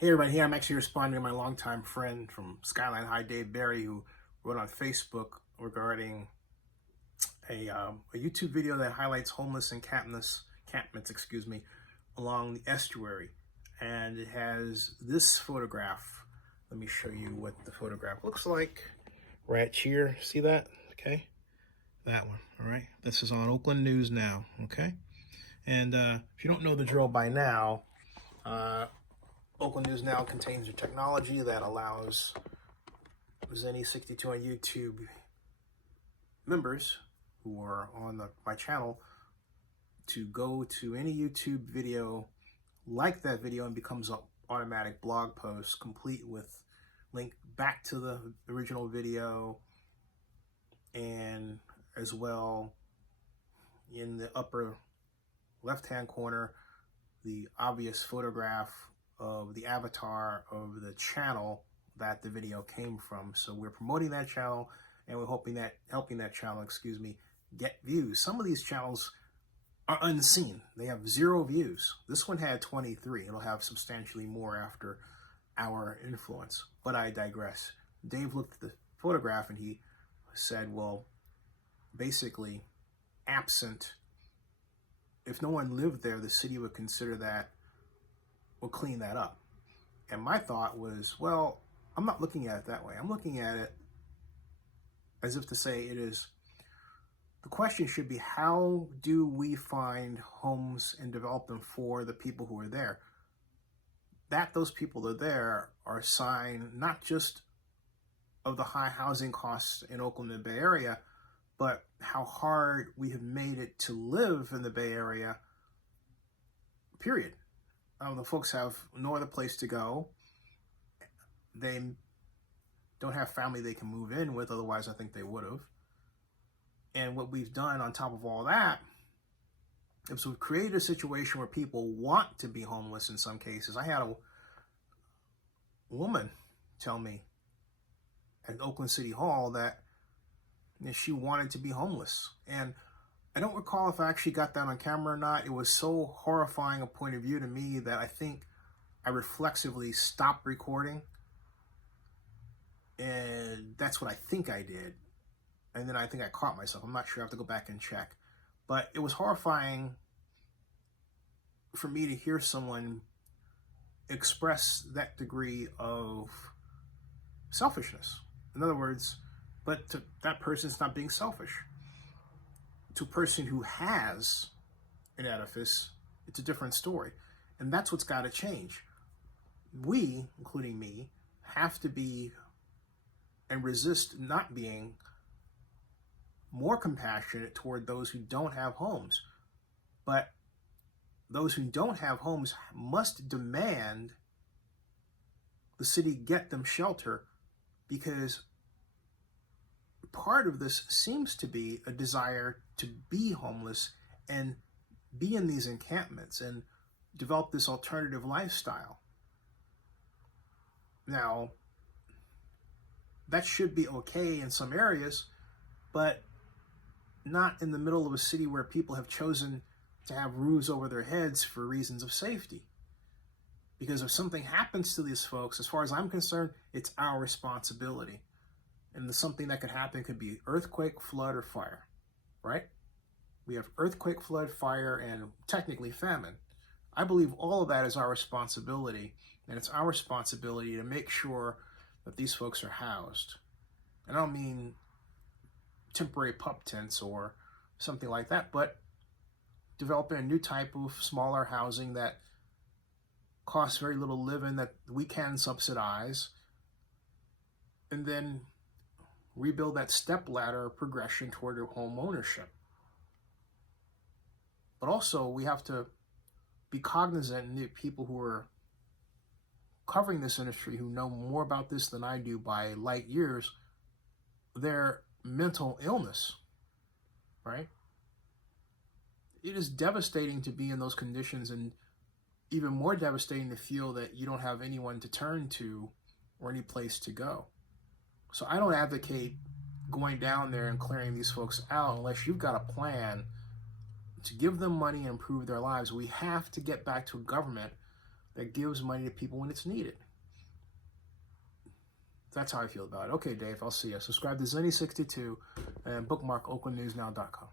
Hey everybody, here I'm actually responding to my longtime friend from Skyline High, Dave Barry, who wrote on Facebook regarding a YouTube video that highlights homeless encampments, along the estuary. And it has this photograph. Let me show you what the photograph looks like right here. See that? Okay. That one. All right. This is on Oakland News now. Okay. And if you don't know the drill by now, Oakland News Now contains a technology that allows Zenny62 on YouTube members who are on my channel to go to any YouTube video, like that video, and becomes an automatic blog post complete with link back to the original video, and as well in the upper left-hand corner, the obvious photograph of the avatar of the channel that the video came from. So we're promoting that channel, and we're helping that channel, get views. Some of these channels are unseen. They have 0 views. This one had 23. It'll have substantially more after our influence. But I digress. Dave looked at the photograph and he said, well, basically, absent, if no one lived there, the city would consider that, will clean that up. And my thought was, well, I'm not looking at it that way. I'm looking at it as if to say the question should be, how do we find homes and develop them for the people who are there? That those people are there are a sign not just of the high housing costs in Oakland and the Bay Area, but how hard we have made it to live in the Bay Area, period. The folks have no other place to go. They don't have family they can move in with, otherwise I think they would have. And what we've done on top of all that is we've created a situation where people want to be homeless in some cases. I had a woman tell me at Oakland City Hall that she wanted to be homeless. And I don't recall if I actually got that on camera or not. It was so horrifying a point of view to me that I think I reflexively stopped recording. And that's what I think I did. And then I think I caught myself. I'm not sure. I have to go back and check. But it was horrifying for me to hear someone express that degree of selfishness. In other words, but that person's not being selfish. To a person who has an edifice, it's a different story. And that's what's got to change. We, including me, have to be and resist not being more compassionate toward those who don't have homes. But those who don't have homes must demand the city get them shelter, because part of this seems to be a desire to be homeless and be in these encampments and develop this alternative lifestyle. Now, that should be okay in some areas, but not in the middle of a city where people have chosen to have roofs over their heads for reasons of safety. Because if something happens to these folks, as far as I'm concerned, it's our responsibility. And something that could happen could be earthquake, flood, or fire, right? We have earthquake, flood, fire, and technically famine. I believe all of that is our responsibility, and it's our responsibility to make sure that these folks are housed. And I don't mean temporary pup tents or something like that, but developing a new type of smaller housing that costs very little living that we can subsidize, and then rebuild that step ladder progression toward home ownership. But also, we have to be cognizant, and the people who are covering this industry, who know more about this than I do by light years, their mental illness, right? It is devastating to be in those conditions, and even more devastating to feel that you don't have anyone to turn to or any place to go. So I don't advocate going down there and clearing these folks out unless you've got a plan to give them money and improve their lives. We have to get back to a government that gives money to people when it's needed. That's how I feel about it. Okay, Dave, I'll see you. Subscribe to Zenny62 and bookmark oaklandnewsnow.com.